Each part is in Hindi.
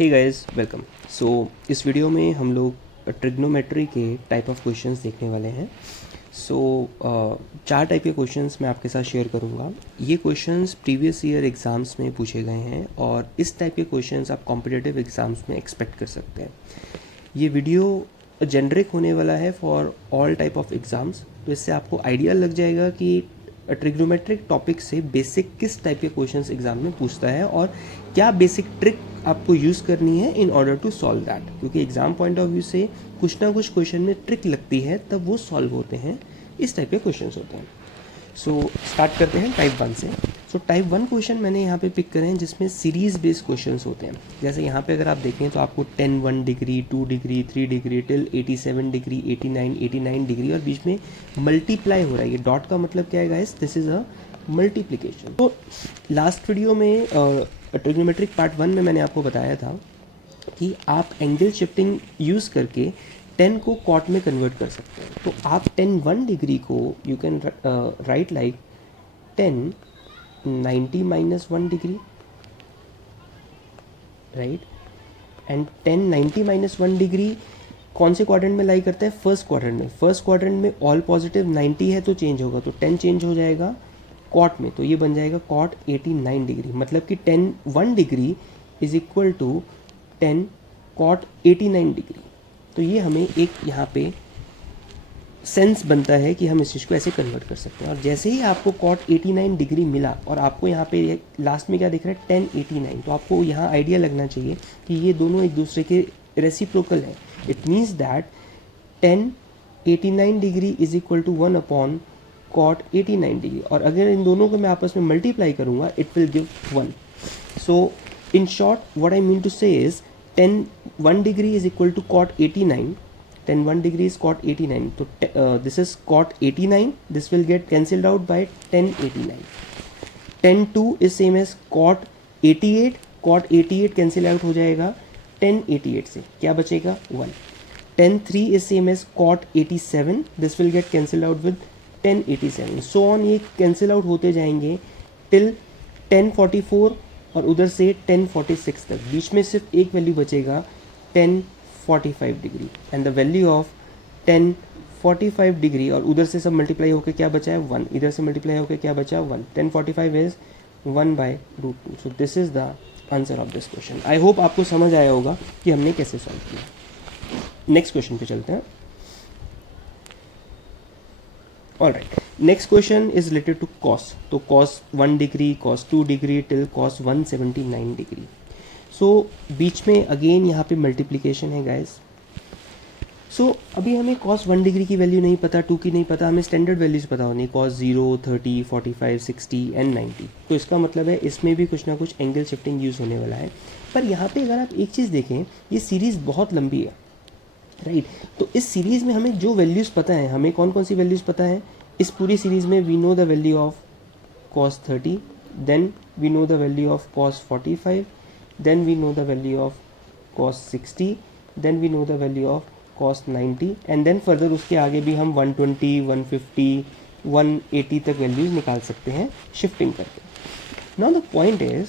Hey guys welcome. सो इस वीडियो में हम लोग ट्रिग्नोमेट्री के टाइप ऑफ क्वेश्चंस देखने वाले हैं। चार टाइप के क्वेश्चंस मैं आपके साथ शेयर करूंगा। ये क्वेश्चंस प्रीवियस ईयर एग्ज़ाम्स में पूछे गए हैं और इस टाइप के क्वेश्चंस आप कॉम्पिटिटिव एग्ज़ाम्स में एक्सपेक्ट कर सकते हैं। ये वीडियो जेनरिक होने वाला है for all type of exams, तो इससे आपको आइडिया लग जाएगा कि ट्रिग्नोमेट्रिक टॉपिक से बेसिक किस टाइप के क्वेश्चंस एग्जाम में पूछता है और क्या बेसिक ट्रिक आपको यूज़ करनी है in order to solve that, क्योंकि एग्जाम पॉइंट ऑफ व्यू से कुछ ना कुछ क्वेश्चन में ट्रिक लगती है तब वो सॉल्व होते हैं। इस टाइप के क्वेश्चंस होते हैं। स्टार्ट करते हैं टाइप 1 से। टाइप 1 क्वेश्चन मैंने यहाँ पे पिक करे हैं जिसमें सीरीज़ बेस्ड क्वेश्चंस होते हैं। जैसे यहाँ पे अगर आप देखें तो आपको 10 1 degree 2 degree 3 degree till 87 degree 89 degree और बीच में मल्टीप्लाई हो रहा है। ये डॉट का मतलब क्या है guys? This is a multiplication. तो लास्ट वीडियो में ट्रिग्नोमेट्रिक पार्ट 1 में मैंने आपको बताया था कि आप एंगल शिफ्टिंग यूज़ करके 10 को कॉट में कन्वर्ट कर सकते हैं। तो आप 10 1 डिग्री को you can write like 10 90 minus 1 degree, right. And 10 90 minus 1 degree कौन से क्वाड्रेंट में लाई करता है? फर्स्ट क्वाड्रेंट में। फर्स्ट क्वाड्रेंट में ऑल पॉजिटिव 90 है तो चेंज होगा, तो 10 चेंज हो जाएगा कॉट में, तो ये बन जाएगा कॉट 89 डिग्री। मतलब कि 10 1 degree is equal to 10 cot 89 degree. तो ये हमें एक यहाँ पे सेंस बनता है कि हम इस चीज़ को ऐसे कन्वर्ट कर सकते हैं। और जैसे ही आपको कॉट 89 डिग्री मिला और आपको यहाँ पे लास्ट में क्या दिख रहा है? 1089, तो आपको यहाँ आइडिया लगना चाहिए कि ये दोनों एक दूसरे के रेसिप्रोकल है। It means that 1089 degree is equal to 1 upon cot 89 degree, और अगर इन दोनों को मैं आपस में मल्टीप्लाई करूँगा it will give 1। So in short what I mean to say is 10 1 degree is equal to cot 89. 10 1 degree is cot 89. So this is cot 89. This will get cancelled out by 1089. 10 2 is same as cot 88. Cot 88 cancel out हो जाएगा 1088 से, क्या बचेगा? 1. 10 3 is same as cot 87. This will get cancelled out with 1087. So on ये cancel out होते जाएंगे till 1044 और उधर से 1046 तक। बीच में सिर्फ एक वैल्यू बचेगा 1045 degree, and the value of 1045 degree, और उधर से सब मल्टीप्लाई होकर क्या बचा है? 1। इधर से मल्टीप्लाई होकर क्या बचा? 1। 1045 is 1/√2। So this is the answer of this question. I hope आपको समझ आया होगा कि हमने कैसे सॉल्व किया। नेक्स्ट क्वेश्चन पे चलते हैं। All right, next question is related to cos. तो cos 1 degree, cos 2 degree till cos 179 degree. So बीच में अगेन यहाँ पे मल्टीप्लिकेशन है गाइस। सो अभी हमें कॉस 1 डिग्री की वैल्यू नहीं पता, 2 की नहीं पता, हमें स्टैंडर्ड वैल्यूज पता होनी, कॉस 0 30 45 60 एंड 90। तो इसका मतलब है इसमें भी कुछ ना कुछ एंगल शिफ्टिंग यूज़ होने वाला है। पर यहाँ पे अगर आप एक चीज़ देखें, ये सीरीज़ बहुत लंबी है, राइट। तो इस सीरीज़ में हमें जो वैल्यूज़ पता है, हमें कौन कौन सी वैल्यूज़ पता है इस पूरी सीरीज़ में? We know the value of cos 30, then we know the value of cos 45, then we know the value of cos 60, then we know the value of cos 90, and then further उसके आगे भी हम 120 150 180 तक वैल्यूज़ निकाल सकते हैं शिफ्टिंग करके। Now the point is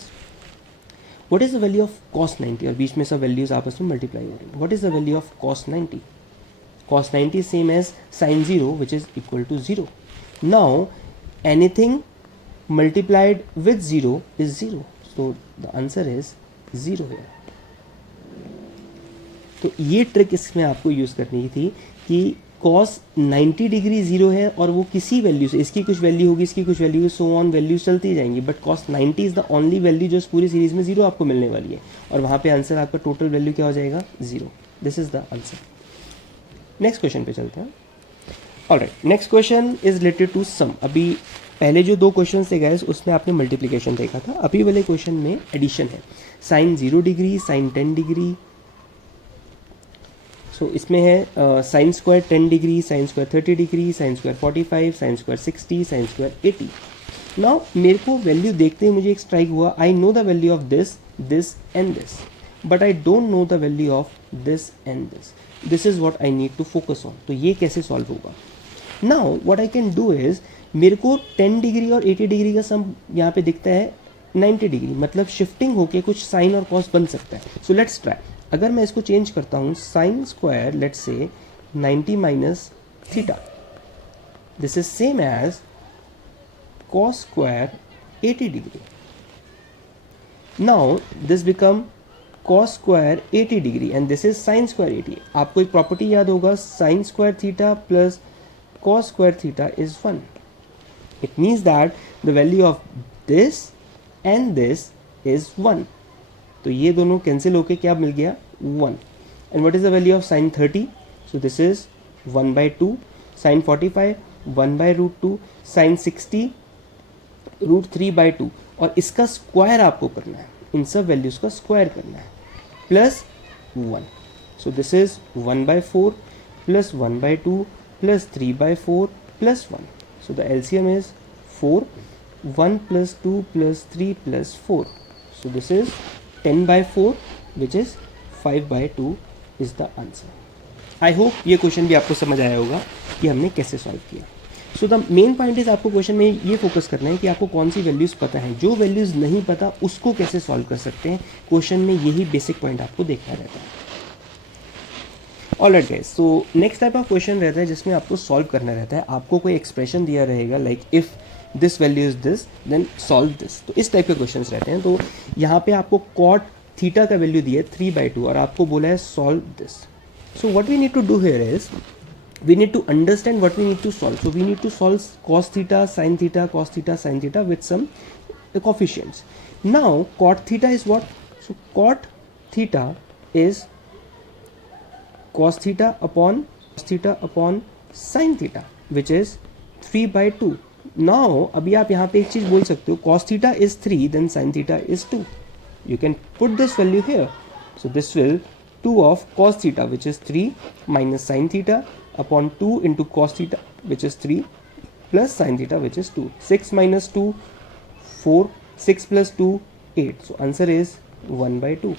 what is the value of cos 90, और बीच में सब वैल्यूज़ आपस में मल्टीप्लाई हो रही है। What is the value of cos 90? cos 90 is same as sin 0 which is equal to 0. Now anything multiplied with 0 is 0. So the answer is 0 here. तो ये ट्रिक इसमें आपको यूज़ करनी थी कि cos 90 डिग्री 0 है और वो किसी वैल्यू से, इसकी कुछ वैल्यू होगी, इसकी कुछ वैल्यू, सो ऑन वैल्यूज चलती जाएंगी, but cos 90 is the only value जो इस पूरी सीरीज में 0 आपको मिलने वाली है, और वहाँ पे आंसर आपका टोटल वैल्यू क्या हो जाएगा? 0. This is the answer. Next question पे चलते हैं। Alright, next question is related to sum. अभी पहले जो 2 क्वेश्चन थे गाइस उसमें आपने मल्टीप्लिकेशन देखा था, अभी वाले क्वेश्चन में एडिशन है। Sine 0 degree, sine 10 degree. So इसमें है sine square 10 degree, sine square 30 degree, sine square 45, sine square 60, sine square 80। Now मेरे को वैल्यू देखते ही मुझे एक स्ट्राइक हुआ, I know the value of this this and this, but I don't know the value of this and this. This is what I need to focus on. तो ये कैसे सॉल्व होगा? Now what I can do is, मेरे को 10 डिग्री और 80 डिग्री का सम यहाँ पे दिखता है 90 डिग्री, मतलब शिफ्टिंग होके कुछ साइन और कॉस बन सकता है. So let's try. अगर मैं इसको चेंज करता हूँ, sine square let's say 90 minus theta, this is same as cos square 80 degree. Now this become cos square 80 degree and this is sin square 80. आपको एक प्रॉपर्टी याद होगा, sin square theta plus cos square theta is 1. It means that the value of this and this is 1. तो ये दोनों कैंसिल होके क्या मिल गया? 1. And what is the value of sin 30? So this is 1 by 2. Sin 45 1 by root 2. Sin 60 root 3 by 2. और इसका स्क्वायर आपको करना है, इन सब वैल्यूज़ का स्क्वायर करना है, plus 1. So this is 1 by 4 plus 1 by 2 plus 3 by 4 plus 1. So the LCM is 4. 1 plus 2 plus 3 plus 4. So this is 10 by 4 which is 5 by 2 is the answer. I hope ये क्वेश्चन भी आपको समझ आया होगा कि हमने कैसे सॉल्व किया. So the main point is आपको क्वेश्चन में ये फोकस करना है कि आपको कौन सी वैल्यूज़ पता है. जो वैल्यूज़ नहीं पता उसको कैसे सॉल्व कर सकते हैं, क्वेश्चन में यही बेसिक पॉइंट आपको देखना रहता है. Alright guys, so next type of question रहता है जिसमें आपको सॉल्व करना रहता है. आपको कोई एक्सप्रेशन दिया रहेगा like if this value is this then solve this. तो इस टाइप के क्वेश्चन रहते हैं. तो यहाँ पे आपको कॉट थीटा का वैल्यू दिया है 3/2 और आपको बोला है solve this. So what we need to do here is we need to understand what we need to solve. So we need to solve cos theta, sin theta, cos theta, sin theta with some coefficients. Now cot theta is what? So cot theta is cos theta upon sin theta which is 3/2. Now अभी आप यहाँ पे एक चीज़ बोल सकते हो, cos theta is 3 then sin theta is 2. You can put this value here. So this will 2 of cos theta which is 3 minus sin theta upon 2 into cos theta which is 3 plus sin theta which is 2. 6 minus 2 4, 6 plus 2 8. So answer is 1/2.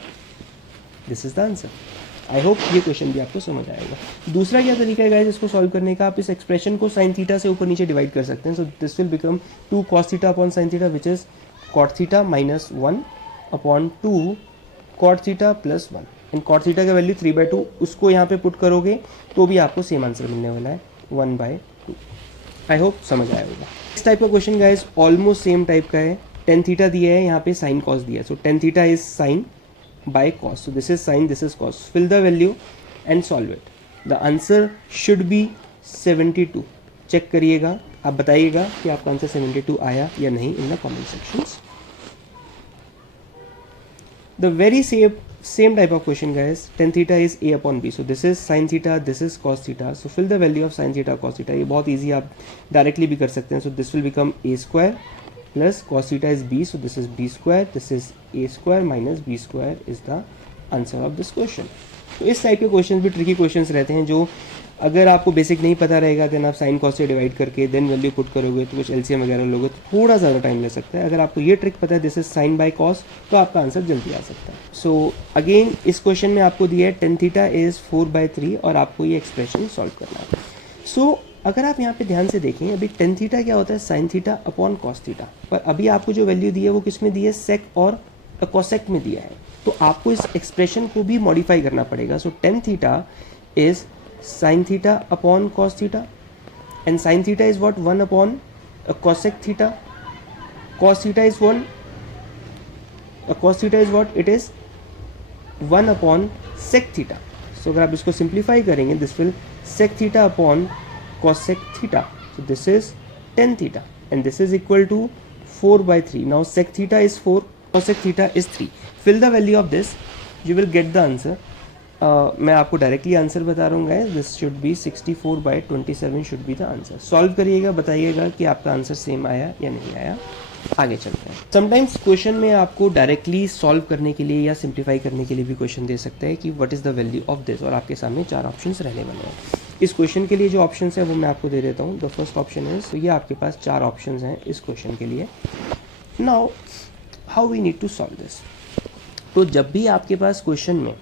This is the answer. I hope ये क्वेश्चन भी आपको समझ आएगा. दूसरा क्या तरीका है गाइस इसको सॉल्व करने का, आप इस एक्सप्रेशन को sin थीटा से ऊपर नीचे डिवाइड कर सकते हैं. So this will become 2 cos theta upon sin theta which is cot theta minus 1 upon 2 cot theta plus 1. And cot theta का वैल्यू 3/2, उसको यहाँ पे पुट करोगे तो भी आपको सेम आंसर मिलने वाला है 1/2. आई होप समझ आया होगा. इस टाइप का question guys almost same type का है. tan थीटा दिया है, यहाँ पे साइन कॉस दिया है. So tan theta is sine by cos. So this is sine, this is cos. Fill the value and solve it. The answer should be 72. Check करिएगा, आप बताइएगा कि आपका आंसर 72 आया या नहीं in the comment sections. The very same type of question guys, tan theta is a upon b. So this is sin theta, this is cos theta. So fill the value of sin theta cos theta. ये बहुत easy, आप directly भी कर सकते हैं. So this will become a square plus cos theta is b. So this is b square, this is a square minus b square is the answer of this question. तो इस टाइप के क्वेश्चन भी ट्रिकी क्वेश्चंस रहते हैं जो अगर आपको बेसिक नहीं पता रहेगा देन आप साइन कॉस से डिवाइड करके देन वैल्यू पुट करोगे तो कुछ एलसीएम वगैरह लोगे तो थोड़ा ज़्यादा टाइम ले सकता है. अगर आपको ये ट्रिक पता है this is sine by cos तो आपका आंसर जल्दी आ सकता है. सो अगेन इस क्वेश्चन में आपको दिया है tan थीटा इज 4/3 और आपको ये एक्सप्रेशन सॉल्व करना है. सो अगर आप यहाँ पे ध्यान से देखें, अभी tan थीटा क्या होता है sign theta upon cos theta, पर अभी आपको जो वैल्यू दी है वो किस में दी है, सेक और कॉसेक में दिया है. तो आपको इस एक्सप्रेशन को भी मॉडिफाई करना पड़ेगा. सो tan theta is sin theta upon cos theta and sin theta is what 1 upon cosec theta. Cos theta is 1, cos theta is what it is 1 upon sec theta. So अगर आप इसको सिंप्लीफाई करेंगे this will sec theta upon cosec theta. So this is tan theta and this is equal to 4/3. Now sec theta is 4, cosec theta is 3. Fill the value of this, you will get the answer. मैं आपको डायरेक्टली आंसर बता रहा हूँ guys, this should be 64/27 should be the answer. Solve करिएगा, बताइएगा कि आपका आंसर सेम आया या नहीं आया. आगे चलते हैं. समटाइम्स क्वेश्चन में आपको डायरेक्टली सॉल्व करने के लिए या सिंप्लीफाई करने के लिए भी क्वेश्चन दे सकता है कि what is the value of this, और आपके सामने 4 ऑप्शंस रहने वाले हैं. इस क्वेश्चन के लिए जो ऑप्शंस है वो मैं आपको दे देता हूँ. द फर्स्ट ऑप्शन इज, तो ये आपके पास 4 ऑप्शंस हैं इस क्वेश्चन के लिए. Now how we need to solve this. तो जब भी आपके पास क्वेश्चन में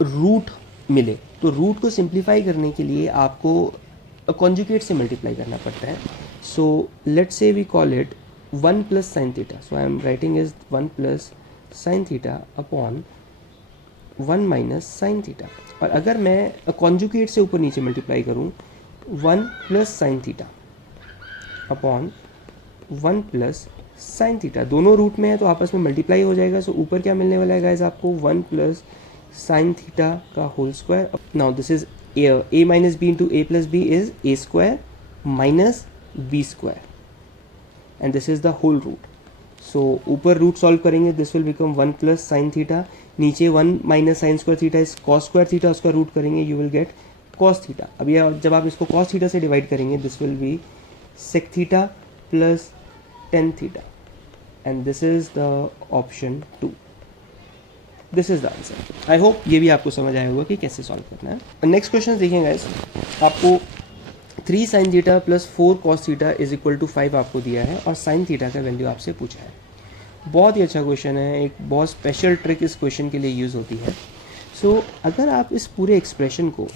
रूट मिले तो रूट को सिंप्लीफाई करने के लिए आपको कॉन्जुगेट से मल्टीप्लाई करना पड़ता है. So let's say we call it 1 plus sine theta, so I am writing is 1 plus sine theta upon 1 minus sine theta. और अगर मैं कॉन्जुगेट से ऊपर नीचे मल्टीप्लाई करूँ, 1 plus sine theta upon 1 plus sine theta, दोनों रूट में है तो आपस में मल्टीप्लाई हो जाएगा। सो ऊपर क्या मिलने वाला है गाइस आपको, 1 प्लस साइन थीटा का whole square. Now this is a minus B into A plus B is A square minus B square and this is the whole root. So ऊपर रूट सॉल्व करेंगे, this will become 1 plus sine theta, नीचे 1 minus sine square theta is cos square theta, उसका रूट करेंगे you will get cos theta. अब ये जब आप इसको कॉस थीटा से डिवाइड करेंगे, this will be sec theta plus tan theta and this is the option 2। This is the answer. I hope ये भी आपको समझ आया होगा कि कैसे सॉल्व करना है। नेक्स्ट क्वेश्चन देखेंगे गाइस, आपको 3 sine theta plus 4 cos theta is equal to 5 आपको दिया है और साइन थीटा का वैल्यू आपसे पूछा है। बहुत ही अच्छा क्वेश्चन है, एक बहुत स्पेशल ट्रिक इस क्वेश्चन के लिए यूज़ होती है। सो अगर आप इस पूरे एक्सप्रेशन को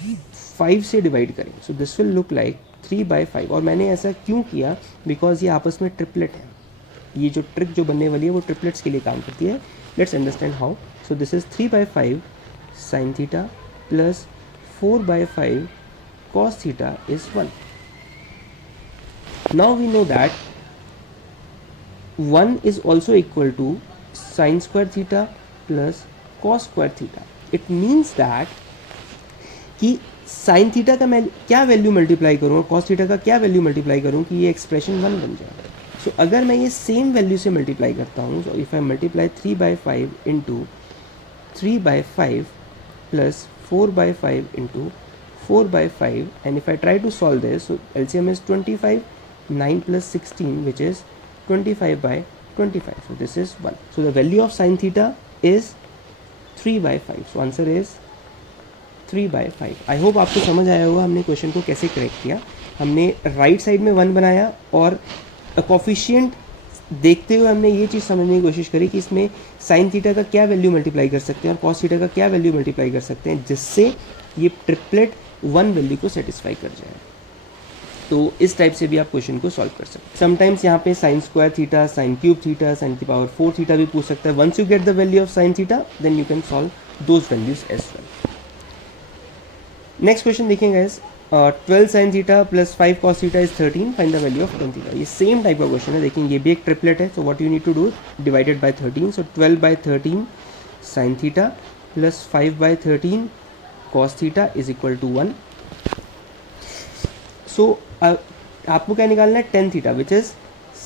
5 से डिवाइड करें, सो दिस विल लुक लाइक 3/5। और मैंने ऐसा क्यों किया, बिकॉज ये आपस में ट्रिपलेट है। ये जो ट्रिक जो बनने वाली है वो ट्रिपलेट्स के लिए काम करती है। Let's understand how. So this is 3/5 sign theta plus 4/5 cos theta is 1. Now we know that 1 is also equal to sin square theta plus cos square theta. It means that कि sin थीटा का मैं क्या वैल्यू मल्टीप्लाई करूँ और cos थीटा का क्या वैल्यू मल्टीप्लाई करूँ कि ये एक्सप्रेशन 1 बन जाए। सो अगर मैं ये सेम वैल्यू से मल्टीप्लाई करता हूँ, सो if I multiply 3/5 into 3/5 plus 4/5 into 4/5 and if I try to solve this, so LCM is 25, 9 plus 16 which is 25/25, so this is 1. So the value of sin theta is 3/5, so answer is 3/5. I hope आपको समझ आया होगा हमने क्वेश्चन को कैसे करेक्ट किया। हमने राइट साइड में 1 बनाया और कोफिशिएंट देखते हुए हमने ये चीज़ समझने की कोशिश करी कि इसमें साइन थीटा का क्या वैल्यू मल्टीप्लाई कर सकते हैं और कॉस थीटा का क्या वैल्यू मल्टीप्लाई कर सकते हैं, जिससे ये ट्रिपलेट 1 वैल्यू को सेटिस्फाई कर जाए। तो इस टाइप से भी आप क्वेश्चन को सॉल्व कर सकते हैं। समटाइम्स यहाँ पे sine square theta, sine cube theta, sine की पावर 4 थीटा भी पूछ सकता है। Once you get the value of sine theta then you can solve those values as well. Next question देखेंगे guys, 12 sine theta plus 5 cos theta is 13, find the value of tan theta. ये सेम टाइप का क्वेश्चन है, देखिए ये भी एक ट्रिपलेट है। So what you need to do, divided by 13, so 12/13 sine theta plus 5/13 cos theta is equal to 1। So आपको क्या निकालना है, tan theta which is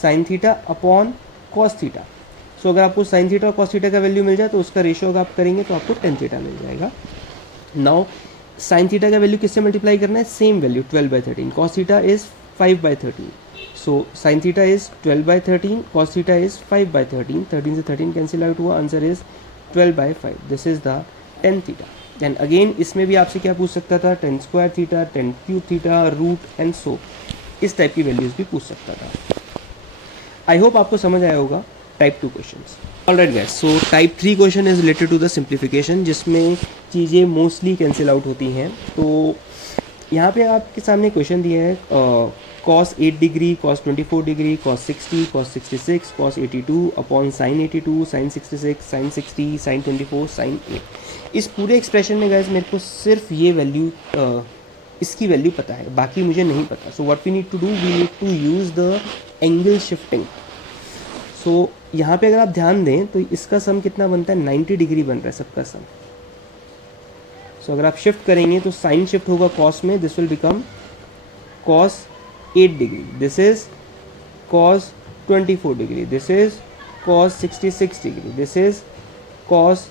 sine theta upon cos theta. So अगर आपको साइन थीटा और कॉस थीटा का वैल्यू मिल जाए तो उसका रेशियो अगर आप करेंगे तो आपको टेन थीटा मिल जाएगा। नाउ साइन थीटा का वैल्यू किससे मल्टीप्लाई करना है, same value 12/13, cos theta is 5/13, so sine theta is 12/13, cos theta is 5/13, 13 से 13 कैंसिल आउट हुआ, answer is 12/5, this is the tan theta. Then again इसमें भी आपसे क्या पूछ सकता था, tan square theta, tan cube theta, root and so इस टाइप की वैल्यूज भी पूछ सकता था। आई होप आपको समझ आया होगा type 2 questions. Alright guys, so type 3 question is related to the simplification, जिसमें चीज़ें मोस्टली कैंसिल आउट होती हैं। तो यहाँ पे आपके सामने क्वेश्चन दिए हैं, cos 8 degree, cos 24 degree, cos 60, cos 66, cos 82 upon sine 82, sine 66, sine 60, sine 24, sine 8। इस पूरे एक्सप्रेशन में गाइस मेरे को सिर्फ ये वैल्यू इसकी वैल्यू पता है, बाकी मुझे नहीं पता। So what we need to do, we need to use the angle shifting. So यहाँ पे अगर आप ध्यान दें तो इसका सम कितना बनता है, 90 डिग्री बन रहा है सबका सम। सो अगर आप शिफ्ट करेंगे तो साइन शिफ्ट होगा कॉस में, this will become cos 8 degree, this is cos 24 degree, this is cos 66 degree, this is cos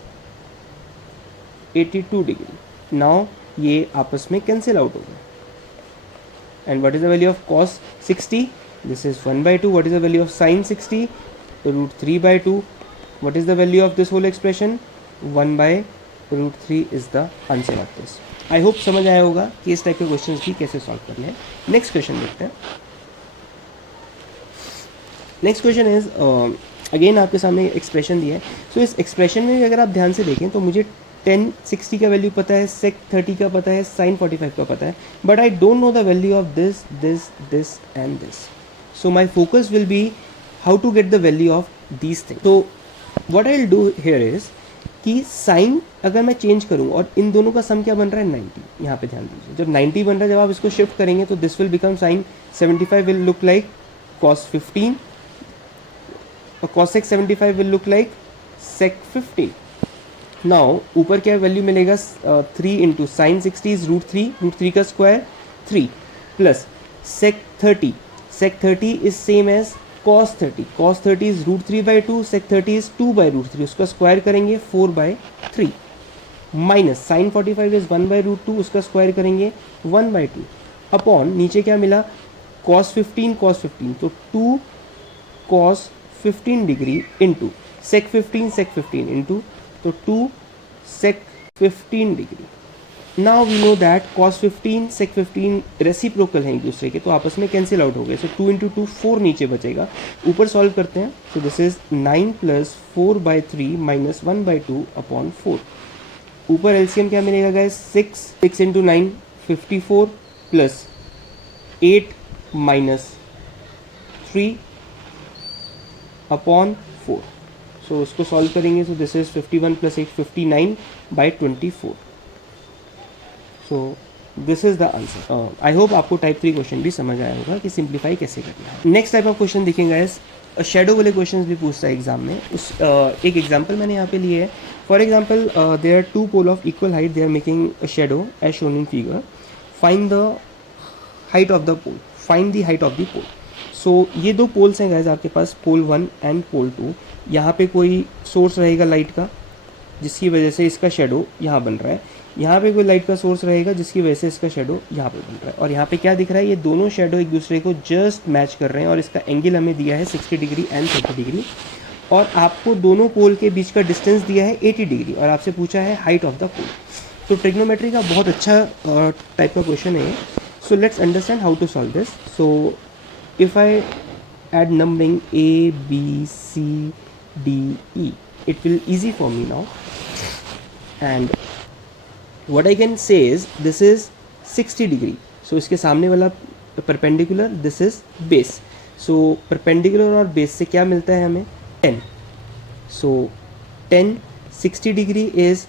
82 degree. Now ये आपस में कैंसिल आउट हो गए। And what is the value of cos 60, this is 1/2, what is the value of sin 60, √3/2, what is the value of this whole expression, 1/√3 is the answer of this. I hope समझ आया होगा कि इस टाइप के क्वेश्चन भी कैसे सॉल्व करने हैं। नेक्स्ट क्वेश्चन देखते हैं। नेक्स्ट क्वेश्चन इज अगेन आपके सामने एक्सप्रेशन दिया है। सो इस एक्सप्रेशन में अगर आप ध्यान से देखें तो मुझे tan 60 का वैल्यू पता है, sec 30 का पता है, sin 45 का पता है, but I don't know the value of this, this, this and this. So my focus will be how to get the value of these thing. तो what I will do here is कि साइन अगर मैं चेंज करूँ और इन दोनों का सम क्या बन रहा है 90, यहाँ पे ध्यान दीजिए, जब 90 बन रहा है जब आप इसको शिफ्ट करेंगे तो this will become sign 75 will look like cos 15 और cos sec 75 will look like sec 15। Now ऊपर क्या वैल्यू मिलेगा 3 इंटू साइन 60 इज √3 का square 3 plus sec 30 is same as cos 30 is √3/2, sec 30 is 2/√3, उसका स्क्वायर करेंगे 4/3 माइनस साइन 45 इज 1/√2, उसका स्क्वायर करेंगे 1/2 अपॉन नीचे क्या मिला cos 15 तो 2 cos 15 degree into sec 15 into तो 2 sec 15 degree. Now we know that cos 15 sec 15 reciprocal हैं एक दूसरे के, तो आपस में कैंसिल आउट हो गए। सो 2 इंटू 2 4 नीचे बचेगा, ऊपर सॉल्व करते हैं। So this is 9 plus 4/3 minus 1/2 upon 4। ऊपर एलसीएम क्या मिलेगा guys 6 into 9 54 plus 8 minus 3 upon 4। सो उसको सॉल्व करेंगे। सो this is 51 plus 8 59/24। So this is the answer. I hope आपको टाइप 3 क्वेश्चन भी समझ आया होगा कि सिंप्लीफाई कैसे करना है। नेक्स्ट टाइप ऑफ क्वेश्चन देखेंगे गाइस, शेडो वाले क्वेश्चंस भी पूछता है एग्जाम में। उस एक एग्जांपल मैंने यहाँ पे लिए है। For example there are two pole of equal height, they are making a shadow as shown in figure. Find the height of the pole, find the height of the pole. So ये दो पोल्स हैं गाइस आपके पास, पोल 1 एंड पोल 2। यहाँ पे कोई सोर्स रहेगा लाइट का जिसकी वजह से इसका शेडो यहाँ बन रहा है, यहाँ पे कोई लाइट का सोर्स रहेगा जिसकी वजह से इसका शेडो यहाँ पे बन रहा है। और यहाँ पे क्या दिख रहा है, ये दोनों शेडो एक दूसरे को जस्ट मैच कर रहे हैं और इसका एंगल हमें दिया है 60 डिग्री एंड 30 डिग्री। और आपको दोनों पोल के बीच का डिस्टेंस दिया है 80 डिग्री और आपसे पूछा है हाइट ऑफ द पोल। तो ट्रिग्नोमेट्री का बहुत अच्छा टाइप का क्वेश्चन है। So let's understand how to solve this. So if I add numbering A, B, C, D, E, it will easy for me now. And what I can say is this is 60 degree. So इसके सामने वाला perpendicular, this is base. So perpendicular और base से क्या मिलता है हमें 10. So 10 60 degree is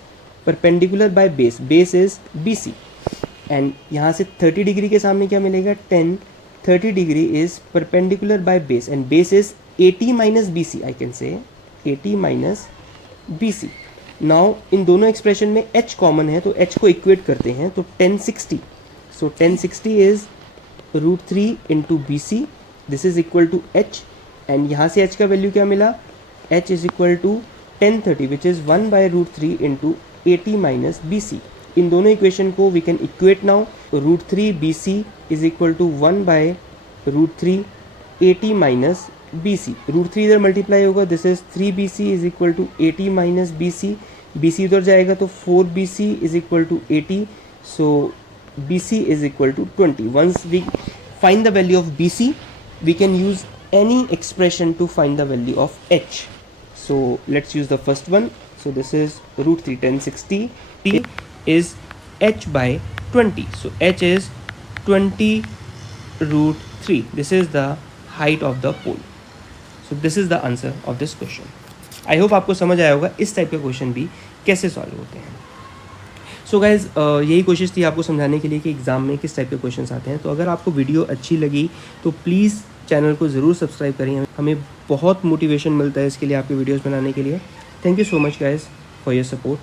perpendicular by base. Base is BC. And यहाँ से 30 डिग्री के सामने क्या मिलेगा 10 30 degree is perpendicular by base and base is 80 minus BC. I can say 80 minus BC. Now इन दोनों एक्सप्रेशन में h कॉमन है तो h को इक्वेट करते हैं तो 1060. So 1060 is √3 into BC. This is equal to h and यहाँ से h का वैल्यू क्या मिला, h is equal to 1030 which is 1/√3 into 80 minus BC. इन दोनों इक्वेशन को we can equate now. √3 BC is equal to 1/√3 80 minus BC। √3 इधर मल्टीप्लाई होगा, this is 3 BC is equal to 80 minus BC। BC इधर जाएगा तो 4 BC is equal to 80। So BC is equal to 20। Once we find the value of BC we can use any expression to find the value of H. So let's use the first one. So this is √3 1060 is h by 20. So h is 20√3. This is the height of the pole. So this is the answer of this question. I hope आपको समझ आया होगा इस टाइप के क्वेश्चन भी कैसे सॉल्व होते हैं। सो गाइज यही कोशिश थी आपको समझाने के लिए कि एग्ज़ाम में किस टाइप के क्वेश्चन आते हैं। तो अगर आपको वीडियो अच्छी लगी तो प्लीज़ चैनल को ज़रूर सब्सक्राइब करें, हमें बहुत मोटिवेशन मिलता है इसके लिए, आपके वीडियोज़ बनाने के लिए। Thank you so much guys for your support.